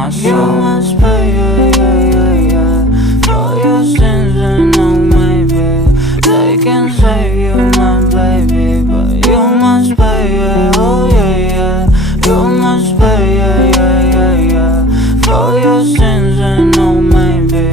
my soul. You must pay, yeah, yeah, yeah, yeah, for your sins. And oh, maybe they can save you, my baby, but you must pay, yeah, oh yeah, yeah. You must pay, yeah, yeah, yeah, yeah, for your sins. And oh, maybe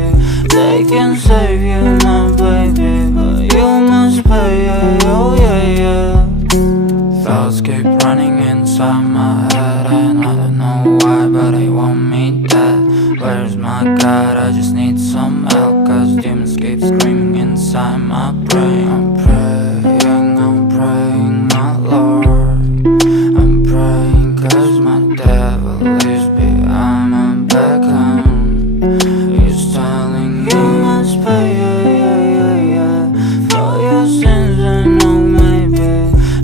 they can save you, my baby, but you must pay, yeah, oh yeah, yeah. Thoughts keep running inside my head, and I don't know why, but they want me dead. Where's my God? I just need some help, cause demons keep screaming inside my brain. I'm praying, my Lord. I'm praying cause my devil is behind my back home. He's telling me you must pay, yeah, yeah, yeah, yeah, for your sins. And oh, maybe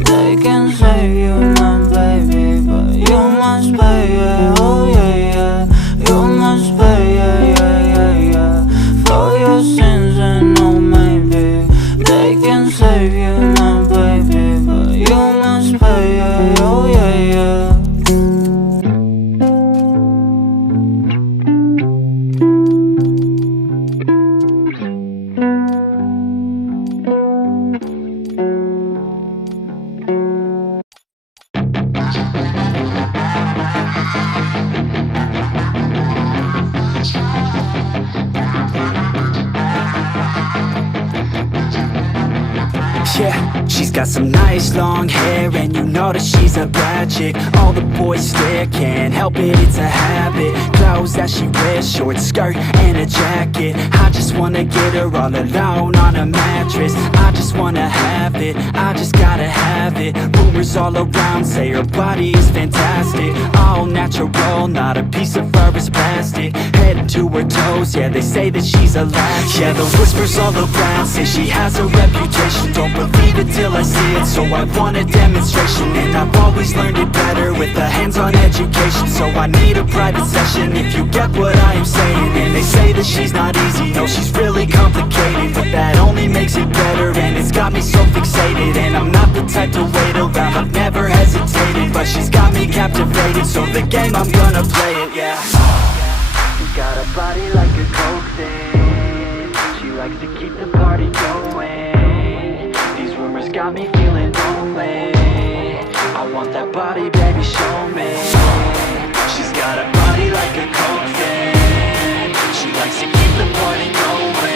they can save you, my baby, but you must pay, yeah, oh yeah, yeah. You must pay, yeah, yeah, yeah, yeah, for your sins. And oh, maybe they can save you, my baby, but you must pay, yeah, oh yeah, yeah. Yeah, she's got some nice long hair, and you know that she's a bad chick. All the boys stare, can't help it, it's a habit. Clothes that she wears, short skirt and a jacket. I just wanna get her all alone on a mattress. I just wanna have it, I just gotta have it. Rumors all around say her body is fantastic. All natural, not a piece of fur is plastic. Head to her toes, yeah, they say that she's a latch. Yeah, the whispers all around say she has a reputation. Don't believe it till I see it, so I want a demonstration. And I've always learned it better with a hands-on education. So I need a private session if you get what I am saying. And they say that she's not easy, no, she's really complicated, but that only makes it better, and it's got me so fixated. And I'm not the type to wait around, I've never hesitated, but she's got me captivated, so the game, I'm gonna play it, yeah. She's got a body like a coke thing, she likes to keep the party going. These rumors got me feeling lonely, I want that body, baby, show me. She's got a body like a coke thing, she likes to keep the party going.